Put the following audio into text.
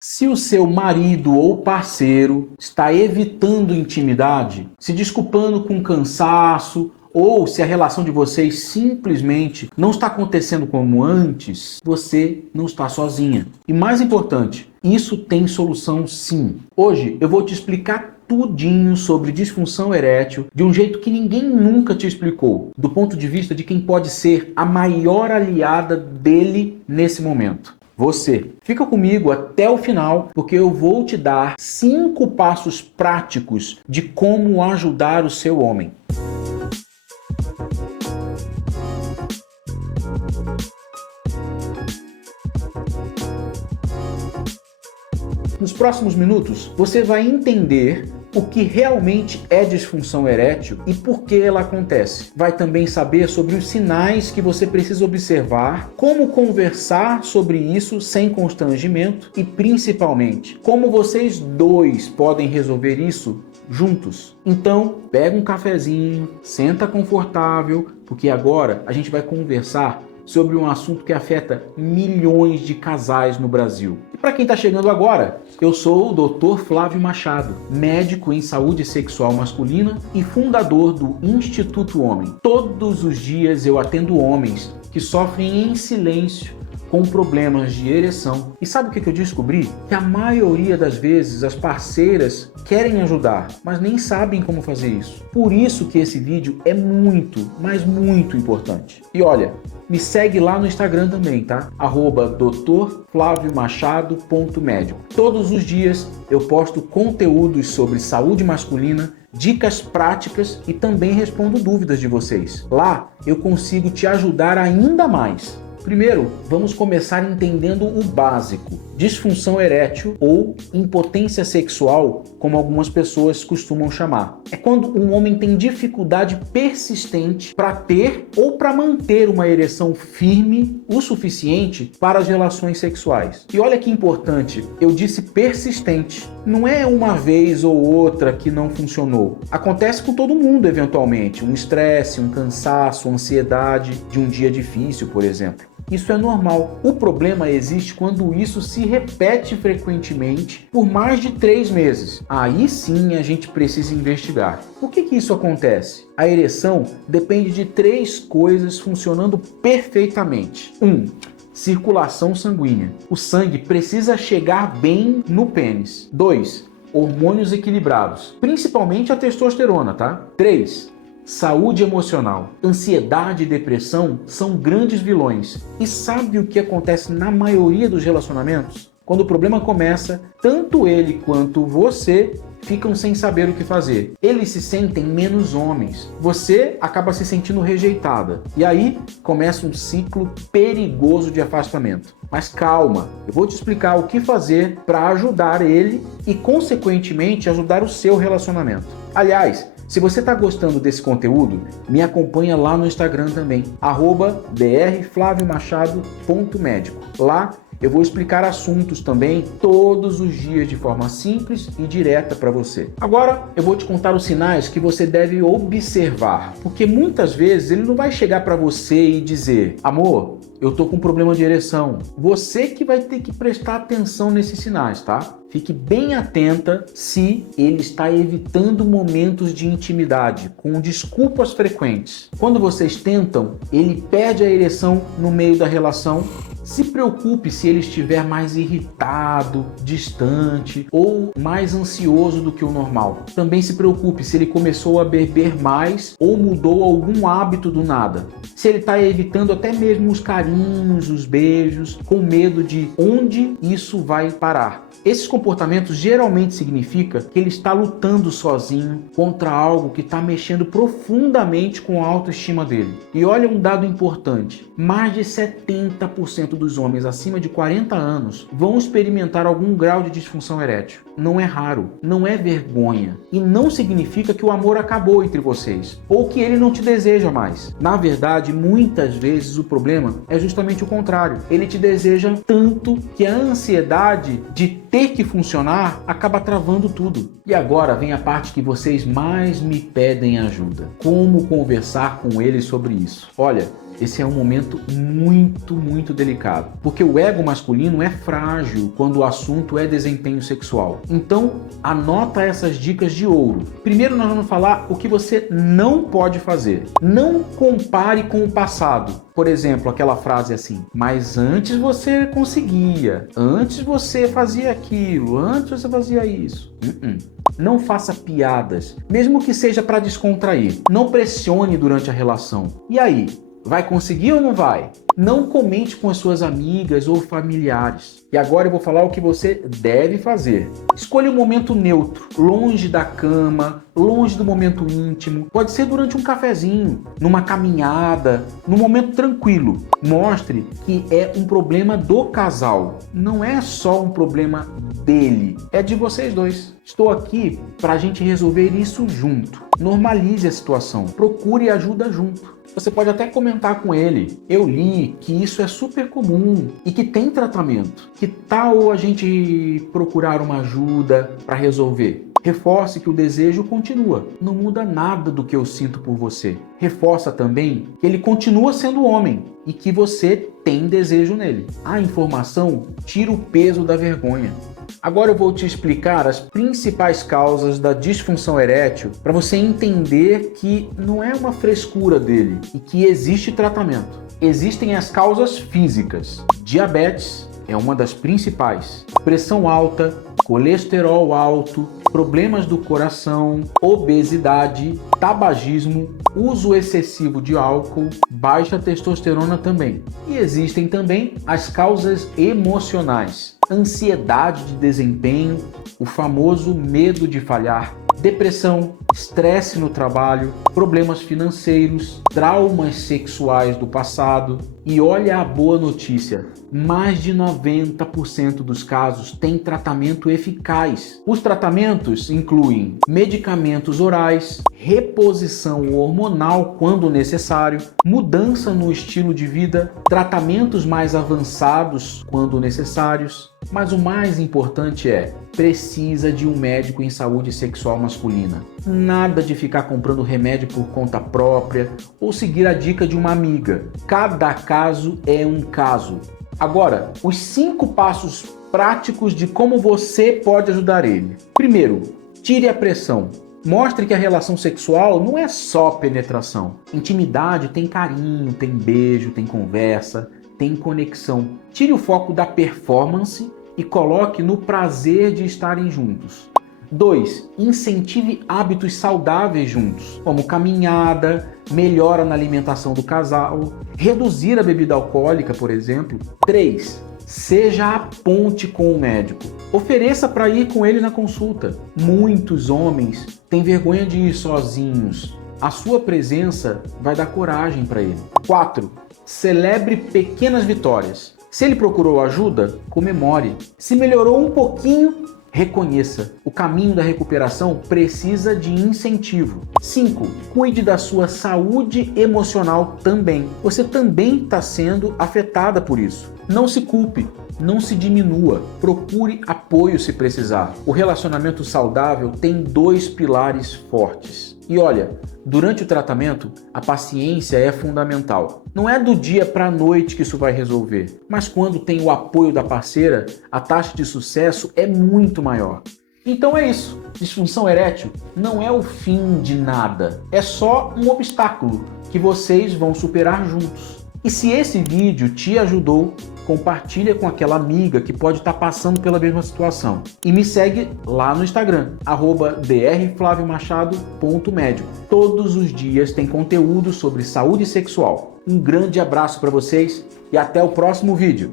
Se o seu marido ou parceiro está evitando intimidade, se desculpando com cansaço, ou se a relação de vocês simplesmente não está acontecendo como antes, você não está sozinha. E mais importante, isso tem solução sim. Hoje eu vou te explicar tudinho sobre disfunção erétil de um jeito que ninguém nunca te explicou, do ponto de vista de quem pode ser a maior aliada dele nesse momento. Você. Fica comigo até o final, porque eu vou te dar 5 passos práticos de como ajudar o seu homem. Nos próximos minutos, você vai entender o que realmente é disfunção erétil e por que ela acontece. Vai também saber sobre os sinais que você precisa observar, como conversar sobre isso sem constrangimento e, principalmente, como vocês dois podem resolver isso juntos. Então, pega um cafezinho, senta confortável, porque agora a gente vai conversar sobre um assunto que afeta milhões de casais no Brasil. E para quem está chegando agora, eu sou o Dr. Flávio Machado, médico em saúde sexual masculina e fundador do Instituto Homem. Todos os dias eu atendo homens que sofrem em silêncio com problemas de ereção. E sabe o que eu descobri? Que a maioria das vezes as parceiras querem ajudar, mas nem sabem como fazer isso. Por isso que esse vídeo é muito, mas muito importante. E olha, me segue lá no Instagram também, tá? @drflaviomachado.médico. Todos os dias eu posto conteúdos sobre saúde masculina, dicas práticas e também respondo dúvidas de vocês. Lá eu consigo te ajudar ainda mais. Primeiro, vamos começar entendendo o básico. Disfunção erétil ou impotência sexual, como algumas pessoas costumam chamar. É quando um homem tem dificuldade persistente para ter ou para manter uma ereção firme o suficiente para as relações sexuais. E olha que importante, eu disse persistente. Não é uma vez ou outra que não funcionou. Acontece com todo mundo eventualmente. Um estresse, um cansaço, ansiedade de um dia difícil, por exemplo. Isso é normal. O problema existe quando isso se repete frequentemente por mais de 3 meses. Aí sim a gente precisa investigar. Por que isso acontece? A ereção depende de 3 coisas funcionando perfeitamente. 1. Circulação sanguínea. O sangue precisa chegar bem no pênis. 2. Hormônios equilibrados, principalmente a testosterona, tá? 3. Saúde emocional. Ansiedade e depressão são grandes vilões. E sabe o que acontece na maioria dos relacionamentos? Quando o problema começa, tanto ele quanto você ficam sem saber o que fazer. Eles se sentem menos homens. Você acaba se sentindo rejeitada. E aí começa um ciclo perigoso de afastamento. Mas calma, eu vou te explicar o que fazer para ajudar ele e, consequentemente, ajudar o seu relacionamento. Aliás, se você está gostando desse conteúdo, me acompanha lá no Instagram também, @drflaviomachado.médico. Lá eu vou explicar assuntos também todos os dias de forma simples e direta para você. Agora eu vou te contar os sinais que você deve observar, porque muitas vezes ele não vai chegar para você e dizer: amor, eu tô com problema de ereção. Você que vai ter que prestar atenção nesses sinais, tá? Fique bem atenta se ele está evitando momentos de intimidade, com desculpas frequentes. Quando vocês tentam, ele perde a ereção no meio da relação. Se preocupe se ele estiver mais irritado, distante ou mais ansioso do que o normal. Também se preocupe se ele começou a beber mais ou mudou algum hábito do nada. Se ele está evitando até mesmo os carinhos, os beijos, com medo de onde isso vai parar. Esses comportamentos geralmente significam que ele está lutando sozinho contra algo que está mexendo profundamente com a autoestima dele. E olha um dado importante: mais de 70% dos homens acima de 40 anos vão experimentar algum grau de disfunção erétil. Não é raro, não é vergonha e não significa que o amor acabou entre vocês ou que ele não te deseja mais. Na verdade, muitas vezes o problema é justamente o contrário. Ele te deseja tanto que a ansiedade de ter que funcionar acaba travando tudo. E agora vem a parte que vocês mais me pedem ajuda: como conversar com ele sobre isso. Olha, esse é um momento muito delicado, porque o ego masculino é frágil quando o assunto é desempenho sexual. Então, anota essas dicas de ouro. Primeiro nós vamos falar o que você não pode fazer. Não compare com o passado. Por exemplo, aquela frase assim: mas antes você conseguia, antes você fazia aquilo, antes você fazia isso. Não faça piadas, mesmo que seja para descontrair. Não pressione durante a relação. E aí, vai conseguir ou não vai? Não comente com as suas amigas ou familiares. E agora eu vou falar o que você deve fazer. Escolha um momento neutro, longe da cama, longe do momento íntimo. Pode ser durante um cafezinho, numa caminhada, num momento tranquilo. Mostre que é um problema do casal. Não é só um problema dele, é de vocês dois. Estou aqui para a gente resolver isso junto. Normalize a situação. Procure ajuda junto. Você pode até comentar com ele: eu li que isso é super comum e que tem tratamento. Que tal a gente procurar uma ajuda para resolver? Reforce que o desejo continua. Não muda nada do que eu sinto por você. Reforça também que ele continua sendo homem e que você tem desejo nele. A informação tira o peso da vergonha. Agora eu vou te explicar as principais causas da disfunção erétil para você entender que não é uma frescura dele e que existe tratamento. Existem as causas físicas. Diabetes é uma das principais. Pressão alta, colesterol alto, problemas do coração, obesidade, tabagismo, uso excessivo de álcool, baixa testosterona também. E existem também as causas emocionais. Ansiedade de desempenho, o famoso medo de falhar, depressão, estresse no trabalho, problemas financeiros, traumas sexuais do passado. E olha a boa notícia: mais de 90% dos casos têm tratamento eficaz. Os tratamentos incluem medicamentos orais, reposição hormonal quando necessário, mudança no estilo de vida, tratamentos mais avançados quando necessários. Mas o mais importante é: precisa de um médico em saúde sexual masculina. Nada de ficar comprando remédio por conta própria ou seguir a dica de uma amiga. Cada caso é um caso. Agora, os 5 passos práticos de como você pode ajudar ele. Primeiro, tire a pressão. Mostre que a relação sexual não é só penetração. Intimidade tem carinho, tem beijo, tem conversa, tem conexão. Tire o foco da performance e coloque no prazer de estarem juntos. 2. Incentive hábitos saudáveis juntos, como caminhada, melhora na alimentação do casal, reduzir a bebida alcoólica, por exemplo. 3. Seja a ponte com o médico. Ofereça para ir com ele na consulta. Muitos homens têm vergonha de ir sozinhos. A sua presença vai dar coragem para ele. 4. Celebre pequenas vitórias. Se ele procurou ajuda, comemore. Se melhorou um pouquinho, reconheça. O caminho da recuperação precisa de incentivo. 5. Cuide da sua saúde emocional também. Você também está sendo afetada por isso. Não se culpe. Não se diminua, procure apoio se precisar. O relacionamento saudável tem 2 pilares fortes. E olha, durante o tratamento, a paciência é fundamental. Não é do dia para a noite que isso vai resolver, mas quando tem o apoio da parceira, a taxa de sucesso é muito maior. Então é isso. Disfunção erétil não é o fim de nada, é só um obstáculo que vocês vão superar juntos. E se esse vídeo te ajudou, compartilha com aquela amiga que pode estar passando pela mesma situação. E me segue lá no Instagram, @drflaviomachado.médico. Todos os dias tem conteúdo sobre saúde sexual. Um grande abraço para vocês e até o próximo vídeo.